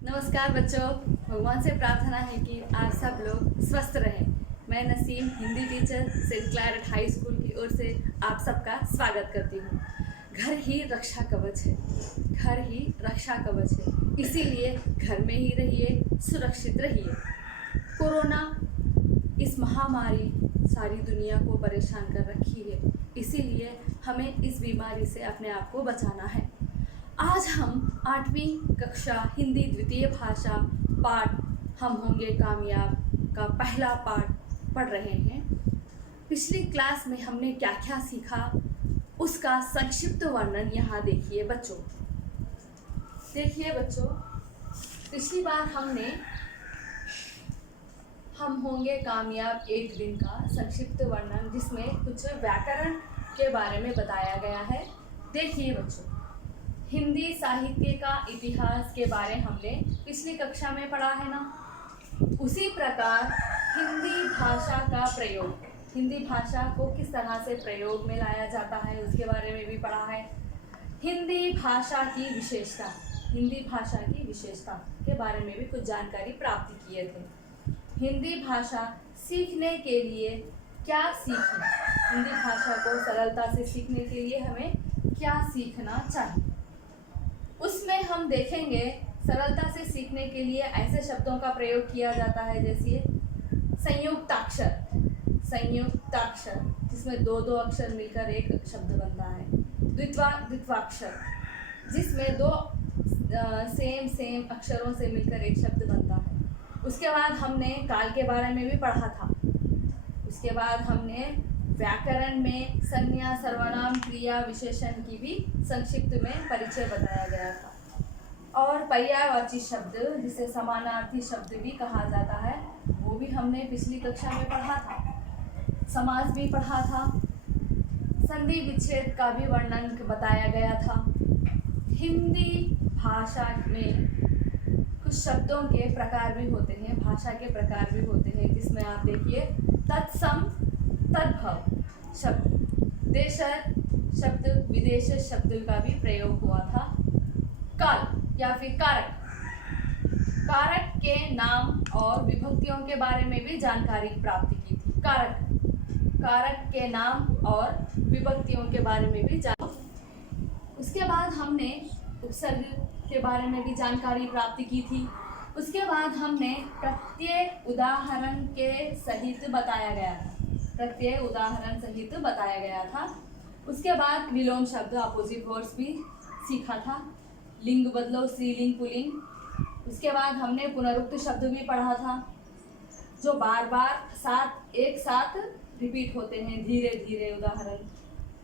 नमस्कार बच्चों। भगवान से प्रार्थना है कि आप सब लोग स्वस्थ रहें। मैं Naseem Hindi teacher saint Claret high school की ओर से आप सबका स्वागत करती हूँ। घर ही रक्षा कवच है, घर ही रक्षा कवच है, इसीलिए घर में ही रहिए, सुरक्षित रहिए। कोरोना इस महामारी सारी दुनिया को परेशान कर रखी है, इसीलिए हमें इस बीमारी से अपने आप को बचाना है। आज हम 8वीं कक्षा हिंदी द्वितीय भाषा पाठ हम होंगे कामयाब का पहला पाठ पढ़ रहे हैं। पिछली क्लास में हमने क्या क्या सीखा उसका संक्षिप्त वर्णन यहाँ देखिए बच्चों। पिछली बार हमने हम होंगे कामयाब एक दिन का संक्षिप्त वर्णन जिसमें कुछ व्याकरण के बारे में बताया गया है। देखिए बच्चों, हिंदी साहित्य का इतिहास के बारे हमने पिछली कक्षा में पढ़ा है ना। उसी प्रकार हिंदी भाषा का प्रयोग, हिंदी भाषा को किस तरह से प्रयोग में लाया जाता है उसके बारे में भी पढ़ा है। हिंदी भाषा की विशेषता, हिंदी भाषा की विशेषता के बारे में भी कुछ जानकारी प्राप्त किए थे। हिंदी भाषा सीखने के लिए क्या सीखें, हिंदी भाषा को सरलता से सीखने के लिए हमें क्या सीखना चाहिए, उसमें हम देखेंगे सरलता से सीखने के लिए ऐसे शब्दों का प्रयोग किया जाता है जैसे संयुक्ताक्षर, संयुक्ताक्षर जिसमें दो अक्षर मिलकर एक शब्द बनता है। द्वित्वाक्षर जिसमें दो सेम अक्षरों से मिलकर एक शब्द बनता है। उसके बाद हमने काल के बारे में भी पढ़ा था। उसके बाद हमने व्याकरण में संज्ञा, सर्वनाम, क्रिया, विशेषण की भी संक्षिप्त में परिचय बताया गया था। और पर्यायवाची शब्द जिसे समानार्थी शब्द भी कहा जाता है वो भी हमने पिछली कक्षा में पढ़ा था। समास भी पढ़ा था। संधि विच्छेद का भी वर्णन बताया गया था। हिंदी भाषा में कुछ शब्दों के प्रकार भी होते हैं, भाषा के प्रकार भी होते हैं जिसमें आप देखिए तत्सम, तद्भव शब्द, देशज शब्द, विदेश शब्द का भी प्रयोग हुआ था। काल या फिर कारक, कारक के नाम और विभक्तियों के बारे में भी जानकारी प्राप्त की थी। कारक, कारक के नाम और विभक्तियों के बारे में भी उसके बाद हमने उपसर्ग के बारे में भी जानकारी प्राप्त की थी। उसके बाद हमने प्रत्यय उदाहरण के सहित बताया गया था, प्रत्यय उदाहरण सहित बताया गया था। उसके बाद विलोम शब्द, अपोजिट वर्ड्स भी सीखा था। लिंग बदलो, स्त्रीलिंग, पुल्लिंग। उसके बाद हमने पुनरुक्त शब्द भी पढ़ा था जो बार बार एक साथ रिपीट होते हैं, धीरे धीरे उदाहरण।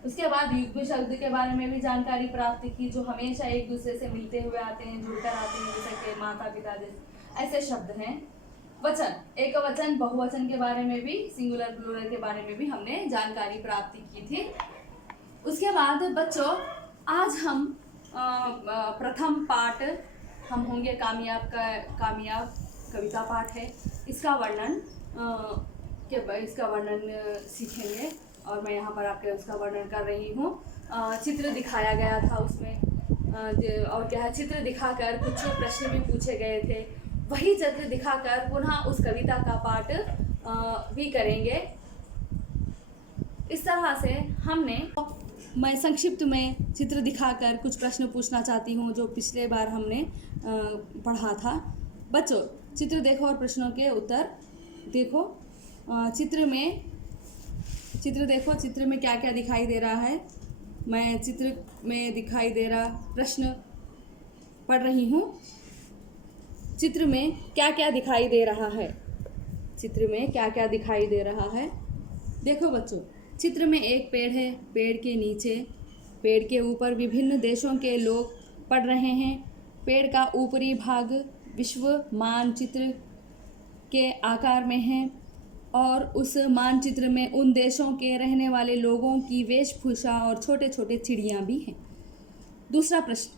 उसके बाद युग्म शब्द के बारे में भी जानकारी प्राप्त की जो हमेशा एक दूसरे से मिलते हुए आते हैं, जुड़कर आते हैं, जैसे कि माता पिता जैसे ऐसे शब्द हैं। वचन, एक वचन, बहुवचन के बारे में भी, सिंगुलर प्लूरल के बारे में भी हमने जानकारी प्राप्त की थी। उसके बाद बच्चों आज हम प्रथम पाठ हम होंगे कामयाब का कामयाब कविता पाठ है, इसका वर्णन सीखेंगे और मैं यहाँ पर आपके उसका वर्णन कर रही हूँ। चित्र दिखाया गया था उसमें और क्या है, चित्र दिखाकर कुछ प्रश्न भी पूछे गए थे, वही चित्र दिखाकर पुनः उस कविता का पाठ भी करेंगे। इस तरह से मैं संक्षिप्त में चित्र दिखाकर कुछ प्रश्न पूछना चाहती हूँ जो पिछले बार हमने पढ़ा था। बच्चों चित्र देखो और प्रश्नों के उत्तर देखो। चित्र देखो, चित्र में क्या क्या दिखाई दे रहा है। मैं चित्र में दिखाई दे रहा प्रश्न पढ़ रही हूँ। चित्र में क्या क्या दिखाई दे रहा है, चित्र में क्या क्या दिखाई दे रहा है। देखो बच्चों, चित्र में एक पेड़ है, पेड़ के नीचे, पेड़ के ऊपर विभिन्न देशों के लोग पढ़ रहे हैं। पेड़ का ऊपरी भाग विश्व मानचित्र के आकार में है और उस मानचित्र में उन देशों के रहने वाले लोगों की वेशभूषा और छोटे छोटे चिड़ियाँ भी हैं। दूसरा प्रश्न,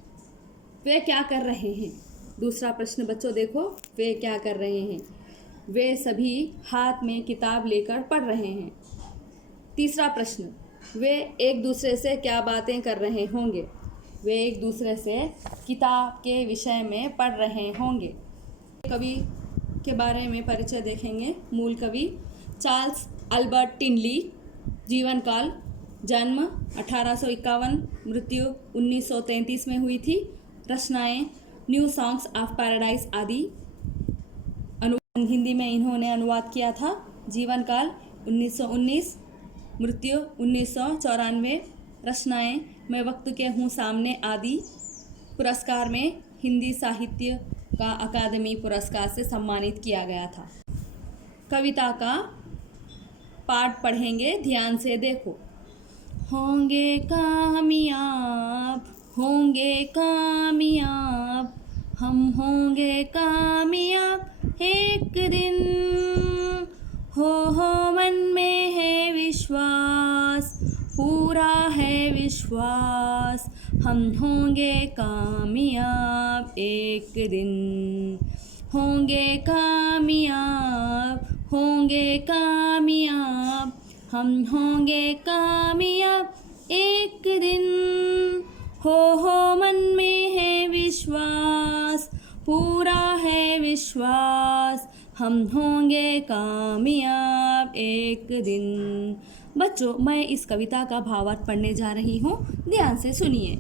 वे क्या कर रहे हैं। दूसरा प्रश्न बच्चों देखो, वे क्या कर रहे हैं। वे सभी हाथ में किताब लेकर पढ़ रहे हैं। तीसरा प्रश्न, वे एक दूसरे से क्या बातें कर रहे होंगे। वे एक दूसरे से किताब के विषय में पढ़ रहे होंगे। कवि के बारे में परिचय देखेंगे। मूल कवि चार्ल्स अल्बर्ट टिनली। जीवन काल, जन्म 1851, मृत्यु 1933 में हुई थी। रचनाएं न्यू सॉन्ग्स ऑफ पैराडाइज आदि। हिंदी में इन्होंने अनुवाद किया था। जीवन काल 1919, मृत्यु 1994। रचनाएं मैं वक्त के हूँ सामने आदि। पुरस्कार में हिंदी साहित्य का अकादमी पुरस्कार से सम्मानित किया गया था। कविता का पाठ पढ़ेंगे, ध्यान से देखो। होंगे कामयाब, होंगे कामयाब, हम होंगे कामयाब एक दिन। हो मन में है विश्वास, पूरा है विश्वास, हम होंगे कामयाब एक दिन। होंगे कामयाब, होंगे कामयाब, हम होंगे कामयाब एक दिन। हो मन में है विश्वास, पूरा है विश्वास, हम होंगे कामयाब एक दिन। बच्चों, मैं इस कविता का भावार्थ पढ़ने जा रही हूँ, ध्यान से सुनिए।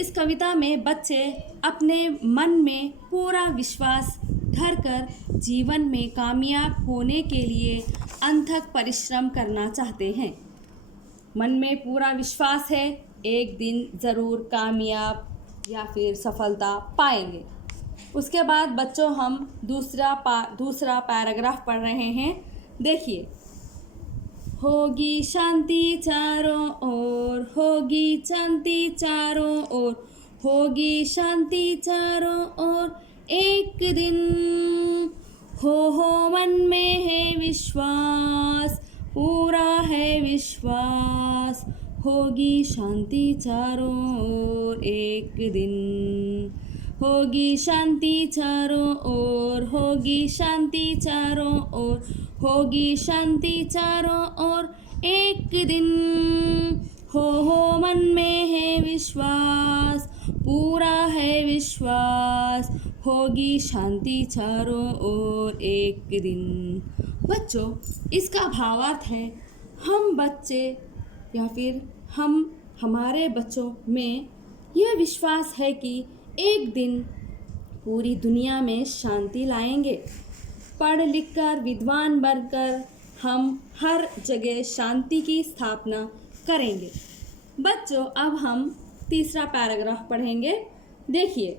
इस कविता में बच्चे अपने मन में पूरा विश्वास धरकर जीवन में कामयाब होने के लिए अथक परिश्रम करना चाहते हैं। मन में पूरा विश्वास है, एक दिन ज़रूर कामयाब या फिर सफलता पाएंगे। उसके बाद बच्चों हम दूसरा पैराग्राफ पढ़ रहे हैं। देखिए, होगी शांति चारों ओर, होगी शांति चारों ओर, होगी शांति चारों ओर एक दिन। हो मन में है विश्वास, पूरा है विश्वास, होगी शांति चारों ओर एक दिन। होगी शांति चारों ओर, होगी शांति चारों ओर, होगी शांति चारों ओर एक दिन। हो मन में है विश्वास, पूरा है विश्वास, होगी शांति चारों ओर एक दिन। बच्चों, इसका भावार्थ है, हम बच्चे या फिर हमारे बच्चों में यह विश्वास है कि एक दिन पूरी दुनिया में शांति लाएंगे। पढ़ लिख कर विद्वान बनकर हम हर जगह शांति की स्थापना करेंगे। बच्चों, अब हम तीसरा पैराग्राफ पढ़ेंगे। देखिए,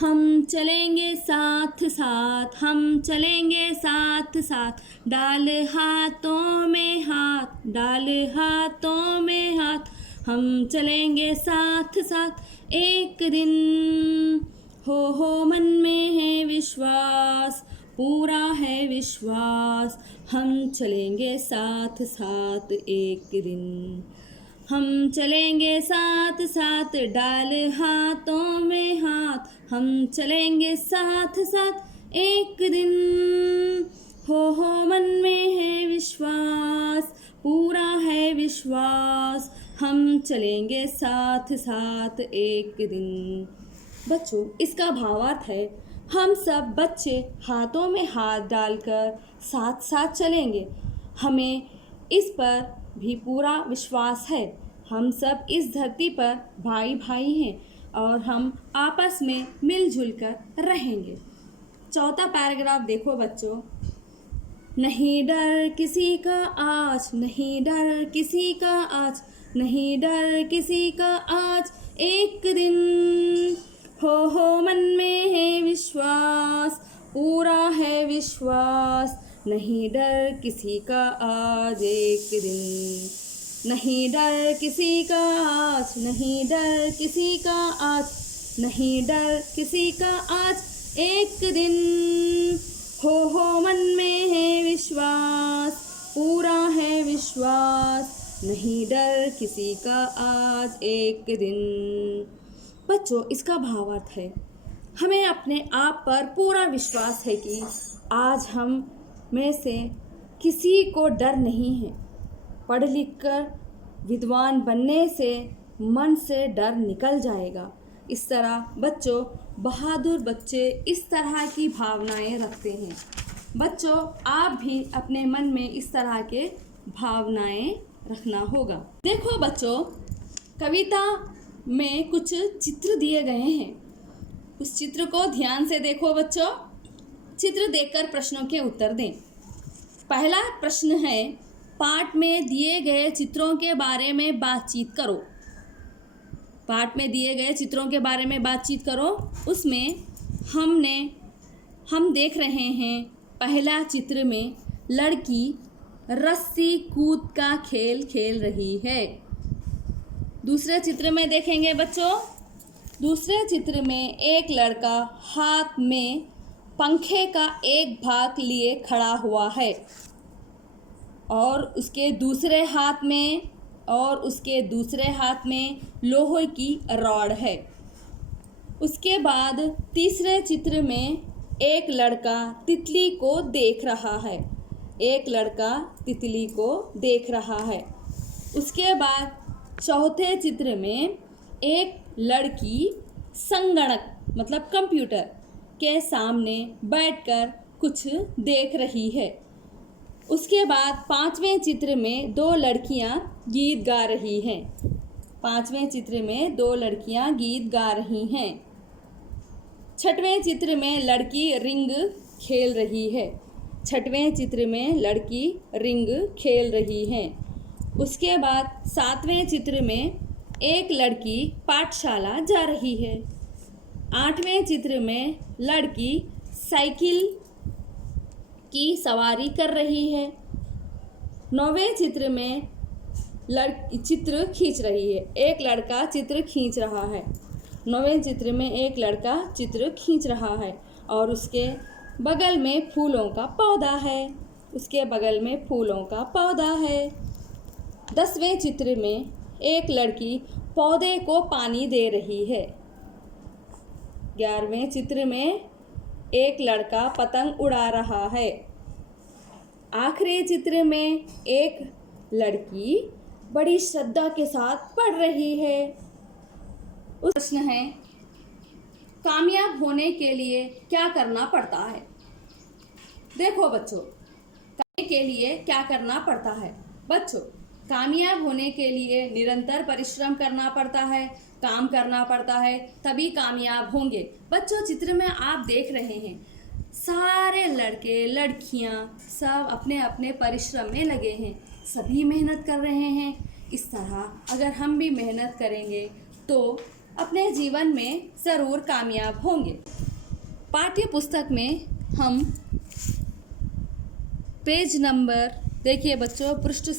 हम चलेंगे साथ साथ, हम चलेंगे साथ साथ, डाल हाथों में हाथ, डाल हाथों में हाथ, हम चलेंगे साथ साथ एक दिन। हो मन में है विश्वास, पूरा है विश्वास, हम चलेंगे साथ साथ एक दिन। हम चलेंगे साथ साथ, डाल हाथों में हाथ, हम चलेंगे साथ साथ एक दिन। हो मन में है विश्वास, पूरा है विश्वास, हम चलेंगे साथ साथ एक दिन। बच्चों, इसका भावार्थ है, हम सब बच्चे हाथों में हाथ डालकर साथ साथ चलेंगे। हमें इस पर भी पूरा विश्वास है। हम सब इस धरती पर भाई भाई हैं और हम आपस में मिलजुल कर रहेंगे। चौथा पैराग्राफ देखो बच्चों। नहीं डर किसी का आज, नहीं डर किसी का आज, नहीं डर किसी का आज एक दिन। हो मन में है विश्वास, पूरा है विश्वास, नहीं डर किसी का आज एक दिन। नहीं डर किसी का आज, नहीं डर किसी का आज, नहीं डर किसी का आज एक दिन। हो मन में है विश्वास, पूरा है विश्वास, नहीं डर किसी का आज एक दिन। बच्चों, इसका भावार्थ है, हमें अपने आप पर पूरा विश्वास है कि आज हम में से किसी को डर नहीं है। पढ़ लिख कर विद्वान बनने से मन से डर निकल जाएगा। इस तरह बच्चों, बहादुर बच्चे इस तरह की भावनाएं रखते हैं। बच्चों, आप भी अपने मन में इस तरह के भावनाएं रखना होगा। देखो बच्चों, कविता में कुछ चित्र दिए गए हैं। उस चित्र को ध्यान से देखो बच्चों। चित्र देखकर प्रश्नों के उत्तर दें। पहला प्रश्न है, पाठ में दिए गए चित्रों के बारे में बातचीत करो। पाठ में दिए गए चित्रों के बारे में बातचीत करो। उसमें हम देख रहे हैं, पहला चित्र में लड़की रस्सी कूद का खेल खेल रही है। दूसरे चित्र में देखेंगे बच्चों, दूसरे चित्र में एक लड़का हाथ में पंखे का एक भाग लिए खड़ा हुआ है और उसके दूसरे हाथ में लोहे की रॉड है। उसके बाद तीसरे चित्र में एक लड़का तितली को देख रहा है। उसके बाद चौथे चित्र में एक लड़की संगणक मतलब कंप्यूटर के सामने बैठकर कुछ देख रही है। उसके बाद पांचवें चित्र में दो लड़कियां गीत गा रही हैं। छठवें चित्र में लड़की रिंग खेल रही है। उसके बाद सातवें चित्र में एक लड़की पाठशाला जा रही है। आठवें चित्र में लड़की साइकिल की सवारी कर रही है। नौवें चित्र में चित्र खींच रही है। एक लड़का चित्र खींच रहा है और उसके बगल में फूलों का पौधा है। 10वें चित्र में एक लड़की पौधे को पानी दे रही है। 11वें चित्र में एक लड़का पतंग उड़ा रहा है। आखिरी चित्र में एक लड़की बड़ी श्रद्धा के साथ पढ़ रही है। उस प्रश्न है, कामयाब होने के लिए क्या करना पड़ता है? देखो बच्चों, कामयाब होने के लिए निरंतर परिश्रम करना पड़ता है, काम करना पड़ता है, तभी कामयाब होंगे। बच्चों, चित्र में आप देख रहे हैं, सारे लड़के लड़कियां सब अपने अपने परिश्रम में लगे हैं, सभी मेहनत कर रहे हैं। इस तरह अगर हम भी मेहनत करेंगे तो अपने जीवन में ज़रूर कामयाब होंगे। पाठ्य पुस्तक में हम पेज नंबर देखिए बच्चों, पृष्ठ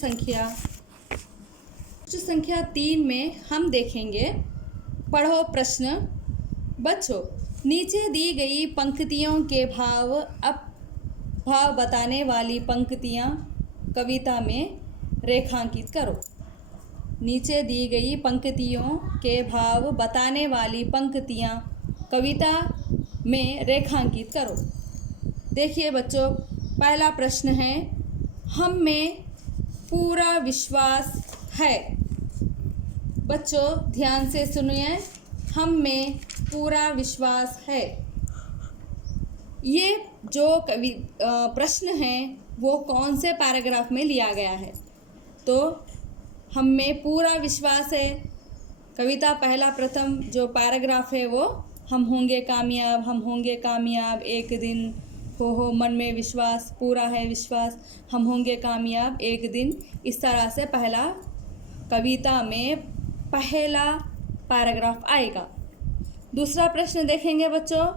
संख्या 3 में हम देखेंगे। पढ़ो प्रश्न। बच्चों, नीचे दी गई पंक्तियों के भाव बताने वाली पंक्तियाँ कविता में रेखांकित करो। नीचे दी गई पंक्तियों के भाव बताने वाली पंक्तियाँ कविता में रेखांकित करो। देखिए बच्चों, पहला प्रश्न है, हम में पूरा विश्वास है। बच्चों ध्यान से सुनिए, हम में पूरा विश्वास है। ये जो प्रश्न है वो कौन से पैराग्राफ में लिया गया है? तो हम में पूरा विश्वास है। कविता पहला प्रथम जो पैराग्राफ है वो हम होंगे कामयाब एक दिन, हो मन में विश्वास, पूरा है विश्वास, हम होंगे कामयाब एक दिन। इस तरह से पहला कविता में पहला पैराग्राफ आएगा। दूसरा प्रश्न देखेंगे बच्चों,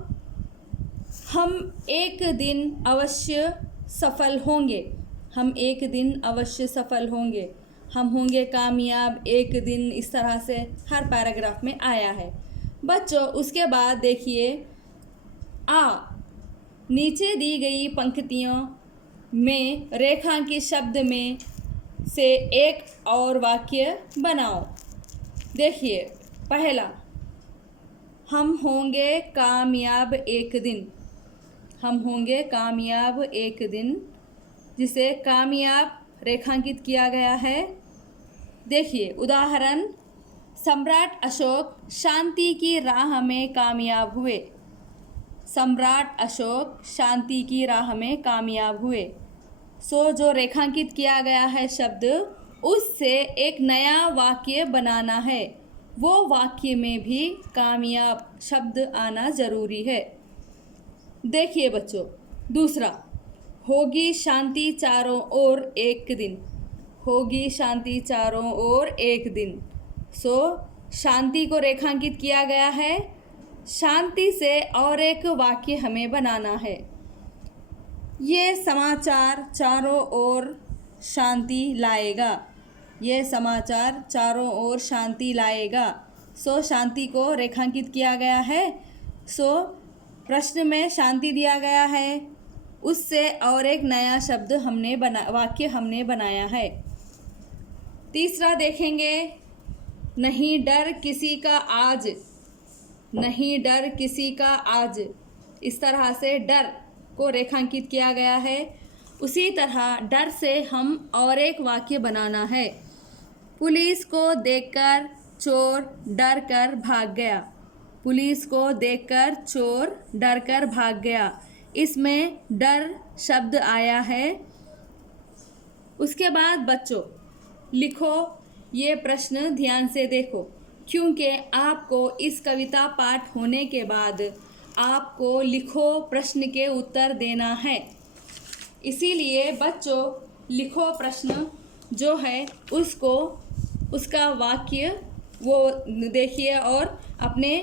हम एक दिन अवश्य सफल होंगे। हम होंगे कामयाब एक दिन। इस तरह से हर पैराग्राफ में आया है। बच्चों उसके बाद देखिए, नीचे दी गई पंक्तियों में रेखांकित शब्द में से एक और वाक्य बनाओ। देखिए पहला, हम होंगे कामयाब एक दिन। जिसे कामयाब रेखांकित किया गया है। देखिए उदाहरण, सम्राट अशोक शांति की राह में कामयाब हुए। सम्राट अशोक शांति की राह में कामयाब हुए। सो जो रेखांकित किया गया है शब्द, उससे एक नया वाक्य बनाना है। वो वाक्य में भी कामयाब शब्द आना ज़रूरी है। देखिए बच्चों, दूसरा, होगी शांति चारों ओर एक दिन। होगी शांति चारों ओर एक दिन। सो शांति को रेखांकित किया गया है। शांति से और एक वाक्य हमें बनाना है। ये समाचार चारों ओर शांति लाएगा। ये समाचार चारों ओर शांति लाएगा। सो शांति को रेखांकित किया गया है। सो प्रश्न में शांति दिया गया है, उससे और एक नया शब्द वाक्य हमने बनाया है। तीसरा देखेंगे, नहीं डर किसी का आज। नहीं डर किसी का आज। इस तरह से डर को रेखांकित किया गया है। उसी तरह डर से हम और एक वाक्य बनाना है। पुलिस को देखकर चोर डर कर भाग गया। पुलिस को देखकर चोर डर कर भाग गया। इसमें डर शब्द आया है। उसके बाद बच्चों लिखो, ये प्रश्न ध्यान से देखो, क्योंकि आपको इस कविता पाठ होने के बाद आपको लिखो प्रश्न के उत्तर देना है। इसीलिए बच्चों लिखो प्रश्न जो है उसका वाक्य वो देखिए और अपने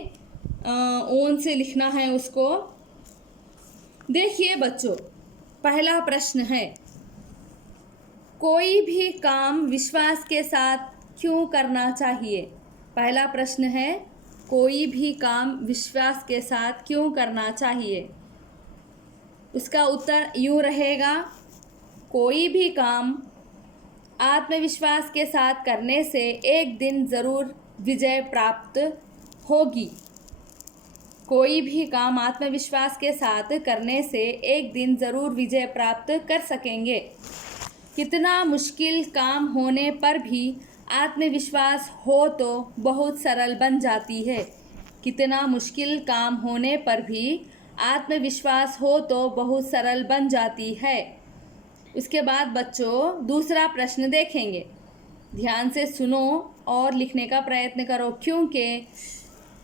ओन से लिखना है उसको। देखिए बच्चों, पहला प्रश्न है, कोई भी काम विश्वास के साथ क्यों करना चाहिए। पहला प्रश्न है, कोई भी काम विश्वास के साथ क्यों करना चाहिए। उसका उत्तर यूँ रहेगा, कोई भी काम आत्मविश्वास के साथ करने से एक दिन ज़रूर विजय प्राप्त होगी। कोई भी काम आत्मविश्वास के साथ करने से एक दिन ज़रूर विजय प्राप्त कर सकेंगे। कितना मुश्किल काम होने पर भी आत्मविश्वास हो तो बहुत सरल बन जाती है। कितना मुश्किल काम होने पर भी आत्मविश्वास हो तो बहुत सरल बन जाती है। उसके बाद बच्चों दूसरा प्रश्न देखेंगे। ध्यान से सुनो और लिखने का प्रयत्न करो, क्योंकि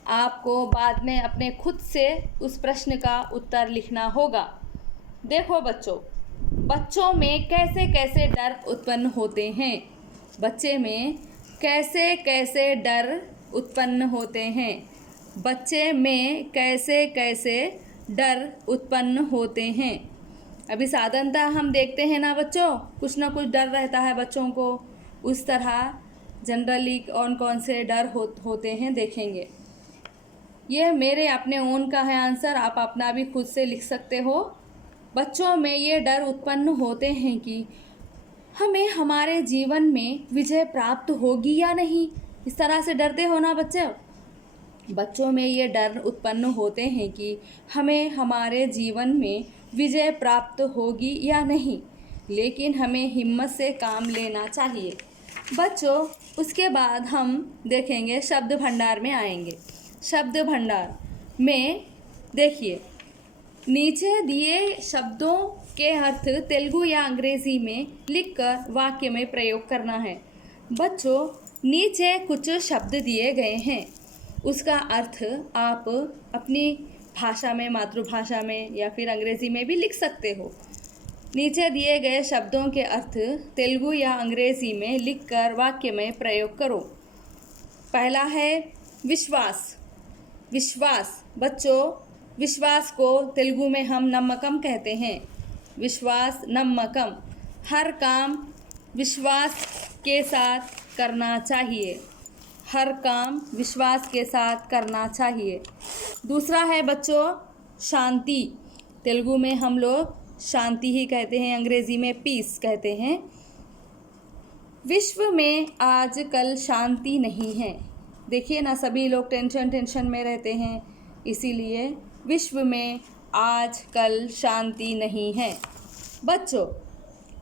आपको बाद में अपने खुद से उस प्रश्न का उत्तर लिखना होगा। देखो बच्चों में कैसे कैसे डर उत्पन्न होते हैं। बच्चे में कैसे कैसे डर उत्पन्न होते हैं। बच्चे में कैसे कैसे डर उत्पन्न होते हैं। अभी साधारणतः हम देखते हैं ना बच्चों, कुछ ना कुछ डर रहता है बच्चों को। उस तरह जनरली कौन से डर होते हैं देखेंगे। ये मेरे अपने ओन का है आंसर, आप अपना भी खुद से लिख सकते हो। बच्चों में ये डर उत्पन्न होते हैं कि हमें हमारे जीवन में विजय प्राप्त होगी या नहीं। इस तरह से डरते हो ना बच्चे। बच्चों में ये डर उत्पन्न होते हैं कि हमें हमारे जीवन में विजय प्राप्त होगी या नहीं, लेकिन हमें हिम्मत से काम लेना चाहिए। बच्चों उसके बाद हम देखेंगे शब्द भंडार में आएंगे। शब्द भंडार में देखिए, नीचे दिए शब्दों के अर्थ तेलुगु या अंग्रेज़ी में लिखकर वाक्य में प्रयोग करना है। बच्चों नीचे कुछ शब्द दिए गए हैं, उसका अर्थ आप अपनी भाषा में, मातृभाषा में या फिर अंग्रेज़ी में भी लिख सकते हो। नीचे दिए गए शब्दों के अर्थ तेलुगु या अंग्रेज़ी में लिखकर वाक्य में प्रयोग करो। पहला है विश्वास। विश्वास बच्चों, विश्वास को तेलुगु में हम नम्मकम कहते हैं। विश्वास नम्मकम। हर काम विश्वास के साथ करना चाहिए। हर काम विश्वास के साथ करना चाहिए। दूसरा है बच्चों शांति। तेलुगु में हम लोग शांति ही कहते हैं, अंग्रेज़ी में पीस कहते हैं। विश्व में आजकल शांति नहीं है। देखिए ना, सभी लोग टेंशन में रहते हैं, इसीलिए विश्व में आजकल शांति नहीं है। बच्चों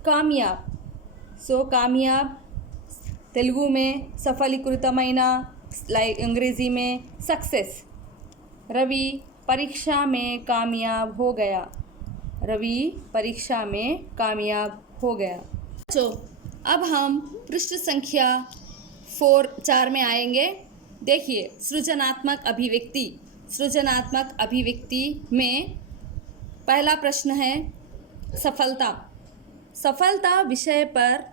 कामयाब। कामयाब तेलुगु में सफलीकृतमैना, लाइक अंग्रेज़ी में सक्सेस। रवि परीक्षा में कामयाब हो गया। रवि परीक्षा में कामयाब हो गया। बच्चों, अब हम पृष्ठ संख्या 4 में आएंगे। देखिए, सृजनात्मक अभिव्यक्ति। सृजनात्मक अभिव्यक्ति में पहला प्रश्न है सफलता। सफलता विषय पर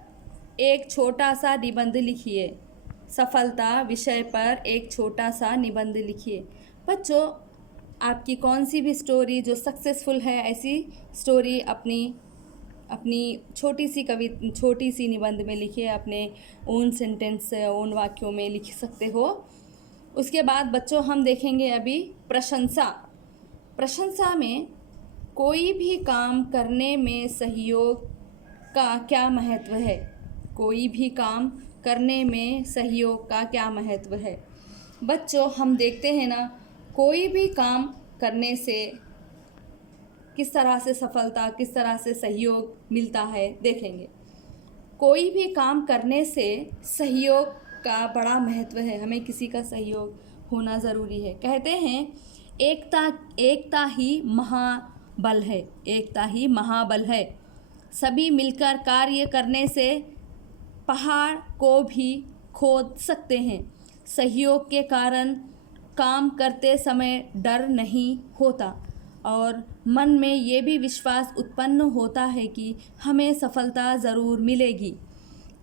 एक छोटा सा निबंध लिखिए। सफलता विषय पर एक छोटा सा निबंध लिखिए। बच्चों, आपकी कौन सी भी स्टोरी जो सक्सेसफुल है, ऐसी स्टोरी अपनी छोटी सी निबंध में लिखिए। अपने ओन सेंटेंस से, ओन वाक्यों में लिख सकते हो। उसके बाद बच्चों हम देखेंगे अभी प्रशंसा। प्रशंसा में कोई भी काम करने में सहयोग का क्या महत्व है। कोई भी काम करने में सहयोग का क्या महत्व है। बच्चों, हम देखते हैं ना, कोई भी काम करने से किस तरह से सफलता, किस तरह से सहयोग मिलता है, देखेंगे। कोई भी काम करने से सहयोग का बड़ा महत्व है। हमें किसी का सहयोग होना ज़रूरी है। कहते हैं एकता ही महाबल है। एकता ही महाबल है। सभी मिलकर कार्य करने से पहाड़ को भी खोद सकते हैं। सहयोग के कारण काम करते समय डर नहीं होता और मन में ये भी विश्वास उत्पन्न होता है कि हमें सफलता ज़रूर मिलेगी।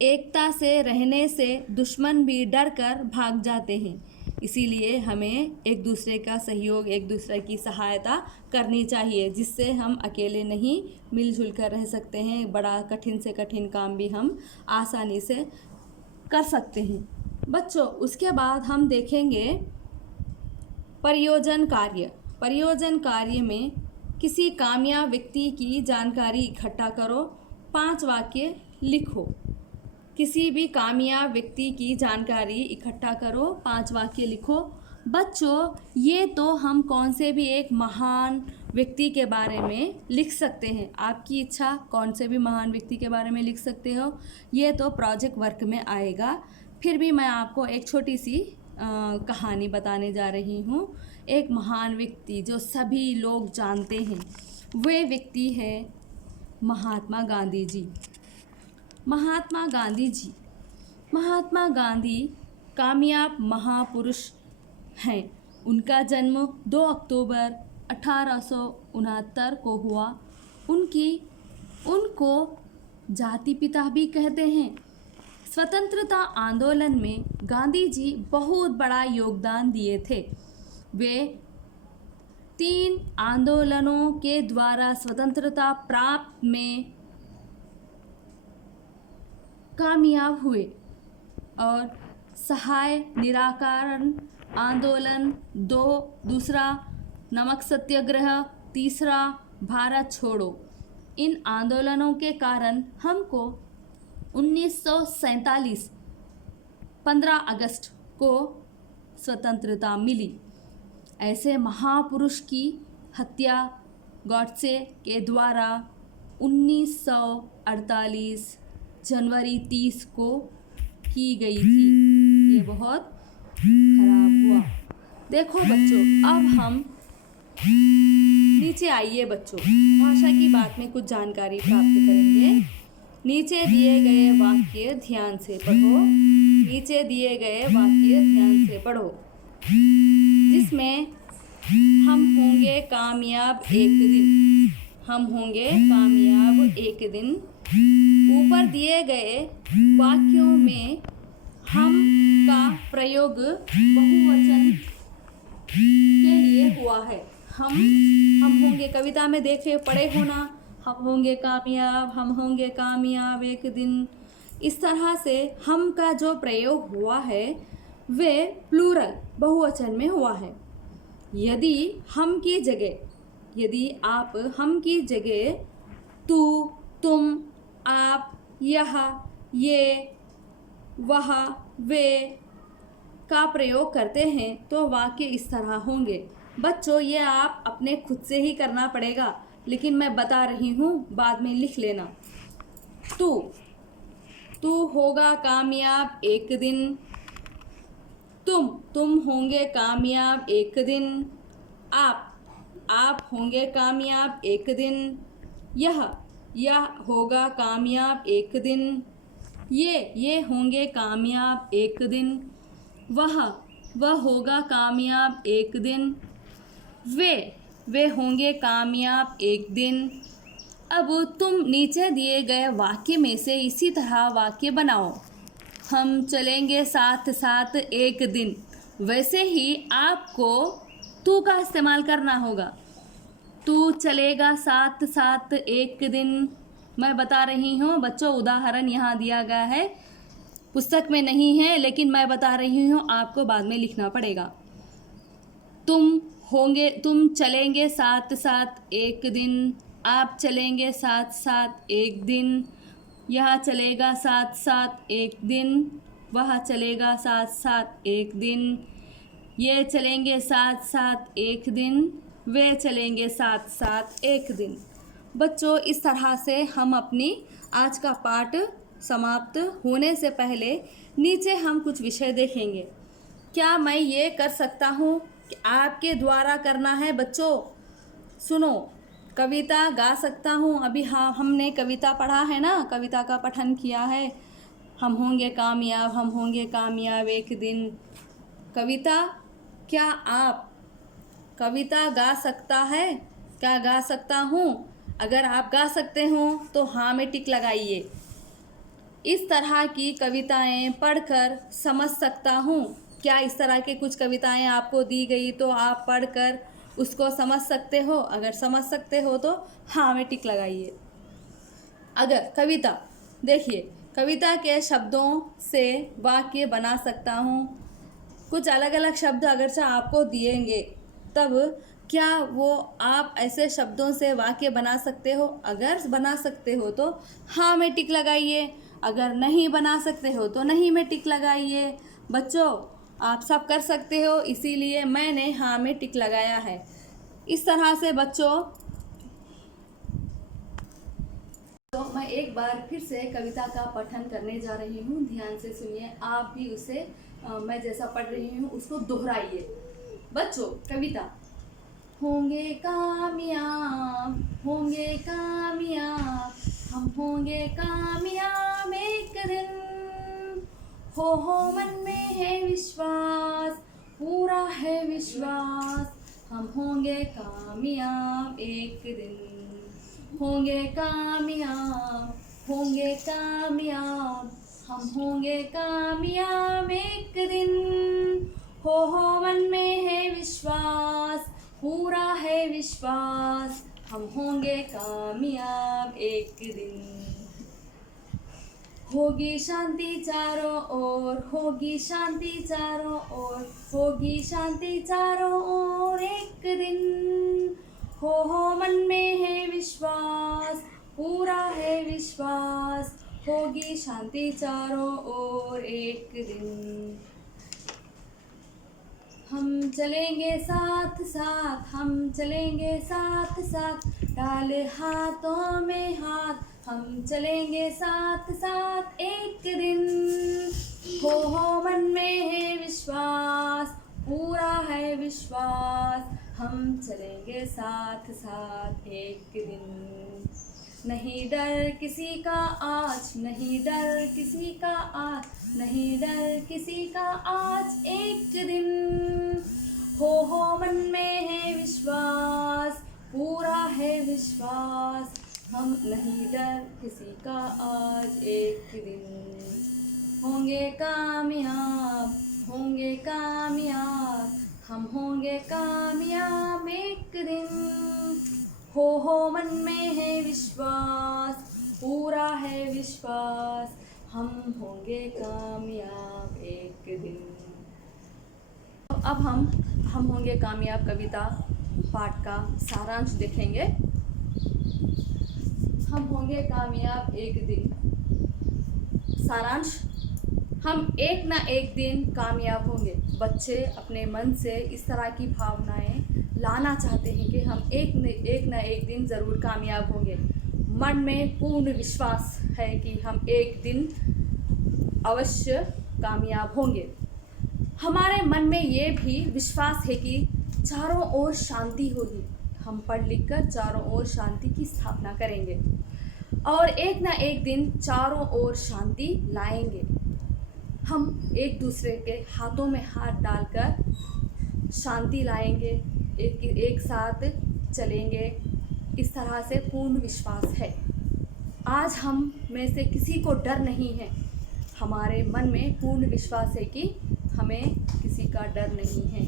एकता से रहने से दुश्मन भी डर कर भाग जाते हैं। इसीलिए हमें एक दूसरे का सहयोग, एक दूसरे की सहायता करनी चाहिए, जिससे हम अकेले नहीं मिलजुल कर रह सकते हैं। बड़ा कठिन से कठिन काम भी हम आसानी से कर सकते हैं। बच्चों, उसके बाद हम देखेंगे प्रयोजन कार्य। प्रयोजन कार्य में किसी कामयाब व्यक्ति की जानकारी इकट्ठा करो। 5 वाक्य लिखो। किसी भी कामयाब व्यक्ति की जानकारी इकट्ठा करो, 5 वाक्य लिखो। बच्चों, ये तो हम कौन से भी एक महान व्यक्ति के बारे में लिख सकते हैं। आपकी इच्छा, कौन से भी महान व्यक्ति के बारे में लिख सकते हो। ये तो प्रोजेक्ट वर्क में आएगा। फिर भी मैं आपको एक छोटी सी कहानी बताने जा रही हूँ। एक महान व्यक्ति जो सभी लोग जानते हैं, वे व्यक्ति है महात्मा गांधी जी। महात्मा गांधी जी। महात्मा गांधी कामयाब महापुरुष हैं। उनका जन्म 2 अक्टूबर 1869 को हुआ। उनको जाति पिता भी कहते हैं। स्वतंत्रता आंदोलन में गांधी जी बहुत बड़ा योगदान दिए थे। वे 3 आंदोलनों के द्वारा स्वतंत्रता प्राप्त में कामयाब हुए और सहाय निराकरण आंदोलन, दूसरा नमक सत्याग्रह, तीसरा भारत छोड़ो। इन आंदोलनों के कारण हमको 1947 15 अगस्त को स्वतंत्रता मिली। ऐसे महापुरुष की हत्या गॉडसे के द्वारा 1948 जनवरी 30 को की गई थी। ये बहुत खराब हुआ। देखो बच्चों, अब हम नीचे आइए बच्चों, भाषा की बात में कुछ जानकारी प्राप्त करेंगे। नीचे दिए गए वाक्य ध्यान से पढ़ो। नीचे दिए गए वाक्य ध्यान से पढ़ो, जिसमें हम होंगे कामयाब एक दिन। हम होंगे कामयाब एक दिन। ऊपर दिए गए वाक्यों में हम का प्रयोग बहुवचन के लिए हुआ है। हम होंगे, कविता में देखे पढ़े हो ना, हम होंगे कामयाब, हम होंगे कामयाब एक दिन। इस तरह से हम का जो प्रयोग हुआ है वे प्लूरल, बहुवचन में हुआ है। यदि आप हम की जगह तू, तुम, आप, यह, ये, वह, वे का प्रयोग करते हैं तो वाक्य इस तरह होंगे। बच्चों, ये आप अपने खुद से ही करना पड़ेगा, लेकिन मैं बता रही हूँ, बाद में लिख लेना। तू होगा कामयाब एक दिन। तुम होंगे कामयाब एक दिन। आप होंगे कामयाब एक दिन। यह होगा कामयाब एक दिन। ये होंगे कामयाब एक दिन। वह होगा कामयाब एक दिन। वे होंगे कामयाब एक दिन। अब तुम नीचे दिए गए वाक्य में से इसी तरह वाक्य बनाओ। हम चलेंगे साथ साथ एक दिन। वैसे ही आपको तू का इस्तेमाल करना होगा। तू चलेगा साथ साथ एक दिन। मैं बता रही हूँ बच्चों, उदाहरण यहाँ दिया गया है, पुस्तक में नहीं है, लेकिन मैं बता रही हूँ, आपको बाद में लिखना पड़ेगा। तुम चलेंगे साथ साथ एक दिन। आप चलेंगे साथ साथ एक दिन। यह चलेगा साथ साथ एक दिन। वह चलेगा साथ साथ एक दिन। ये चलेंगे साथ साथ एक दिन। वे चलेंगे साथ साथ एक दिन। बच्चों, इस तरह से हम अपनी आज का पाठ समाप्त होने से पहले नीचे हम कुछ विषय देखेंगे। क्या मैं ये कर सकता हूँ कि आपके द्वारा करना है? बच्चों सुनो, कविता गा सकता हूँ। अभी हाँ, हमने कविता पढ़ा है ना, कविता का पठन किया है। हम होंगे कामयाब एक दिन। कविता, क्या आप कविता गा सकता है? क्या गा सकता हूँ? अगर आप गा सकते हो तो हाँ में टिक लगाइए। इस तरह की कविताएं पढ़कर समझ सकता हूँ। क्या इस तरह के कुछ कविताएं आपको दी गई तो आप पढ़कर उसको समझ सकते हो? अगर समझ सकते हो तो हाँ में टिक लगाइए। अगर कविता, देखिए, कविता के शब्दों से वाक्य बना सकता हूँ। कुछ अलग अलग शब्द अगरचे आपको दिएंगे, तब क्या वो आप ऐसे शब्दों से वाक्य बना सकते हो? अगर बना सकते हो तो हाँ में टिक लगाइए। अगर नहीं बना सकते हो तो नहीं में टिक लगाइए। बच्चों, आप सब कर सकते हो, इसीलिए मैंने हाँ में टिक लगाया है। इस तरह से बच्चों, तो मैं एक बार फिर से कविता का पठन करने जा रही हूँ। ध्यान से सुनिए, आप भी उसे मैं जैसा पढ़ रही हूँ उसको दोहराइए। बच्चों, कविता। होंगे कामयाब हम होंगे कामयाब एक दिन। हो मन में है विश्वास, पूरा है विश्वास। हम होंगे कामयाब एक दिन। होंगे कामयाब हम होंगे कामयाब एक दिन। हो मन में है विश्वास, पूरा है विश्वास। हम होंगे कामयाब एक दिन। होगी शांति चारों ओर, होगी शांति चारों ओर, होगी शांति चारों ओर एक दिन। हो मन में है विश्वास, पूरा है विश्वास। होगी शांति चारों ओर एक दिन। हम चलेंगे साथ साथ, हम चलेंगे साथ साथ, डाले हाथों में हाथ। हम चलेंगे साथ साथ एक दिन। हो मन में है विश्वास, पूरा है विश्वास। हम चलेंगे साथ साथ एक दिन। नहीं डर किसी का आज, नहीं डर किसी का आज, नहीं डर किसी का आज एक दिन। हो मन में है विश्वास, पूरा है विश्वास। हम नहीं डर किसी का आज एक दिन। होंगे कामयाब हम होंगे कामयाब एक दिन। हो मन में है विश्वास, पूरा है विश्वास। हम होंगे कामयाब एक दिन। अब हम होंगे कामयाब कविता पाठ का सारांश देखेंगे। हम होंगे कामयाब एक दिन। सारांश, हम एक ना एक दिन कामयाब होंगे। बच्चे अपने मन से इस तरह की भावनाएं लाना चाहते हैं कि हम एक ना एक दिन ज़रूर कामयाब होंगे। मन में पूर्ण विश्वास है कि हम एक दिन अवश्य कामयाब होंगे। हमारे मन में ये भी विश्वास है कि चारों ओर शांति होगी। हम पढ़ लिख कर चारों ओर शांति की स्थापना करेंगे और एक ना एक दिन चारों ओर शांति लाएंगे। हम एक दूसरे के हाथों में हाथ डालकर शांति लाएंगे, एक साथ चलेंगे। इस तरह से पूर्ण विश्वास है। आज हम में से किसी को डर नहीं है। हमारे मन में पूर्ण विश्वास है कि हमें किसी का डर नहीं है।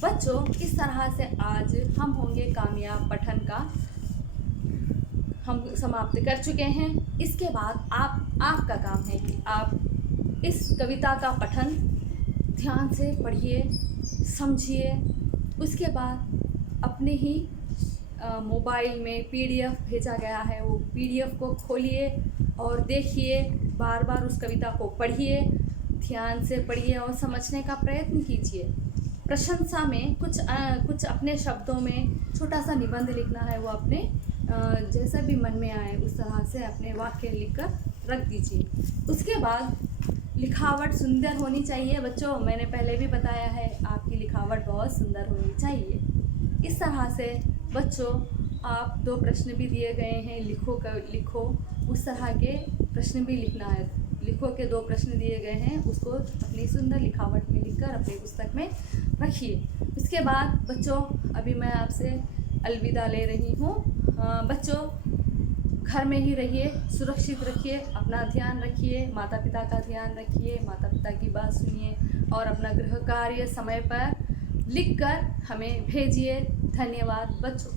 बच्चों, इस तरह से आज हम होंगे कामयाब पठन का हम समाप्त कर चुके हैं। इसके बाद आपका काम है कि आप इस कविता का पठन ध्यान से पढ़िए, समझिए। उसके बाद अपने ही मोबाइल में पीडीएफ भेजा गया है, वो पीडीएफ को खोलिए और देखिए, बार बार उस कविता को पढ़िए, ध्यान से पढ़िए और समझने का प्रयत्न कीजिए। प्रशंसा में कुछ अपने शब्दों में छोटा सा निबंध लिखना है, वो अपने जैसा भी मन में आए उस तरह से अपने वाक्य लिखकर रख दीजिए। उसके बाद लिखावट सुंदर होनी चाहिए। बच्चों, मैंने पहले भी बताया है, आपकी लिखावट बहुत सुंदर होनी चाहिए। इस तरह से बच्चों, आप 2 प्रश्न भी दिए गए हैं, लिखो उस तरह के प्रश्न भी लिखना है। लिखो के 2 प्रश्न दिए गए हैं, उसको अपनी सुंदर लिखावट में लिखकर अपनी पुस्तक में रखिए। उसके बाद बच्चों, अभी मैं आपसे अलविदा ले रही हूँ। बच्चों, घर में ही रहिए, सुरक्षित रखिए, अपना ध्यान रखिए, माता पिता का ध्यान रखिए, माता पिता की बात सुनिए और अपना गृह कार्य समय पर लिखकर हमें भेजिए। धन्यवाद बच्चों।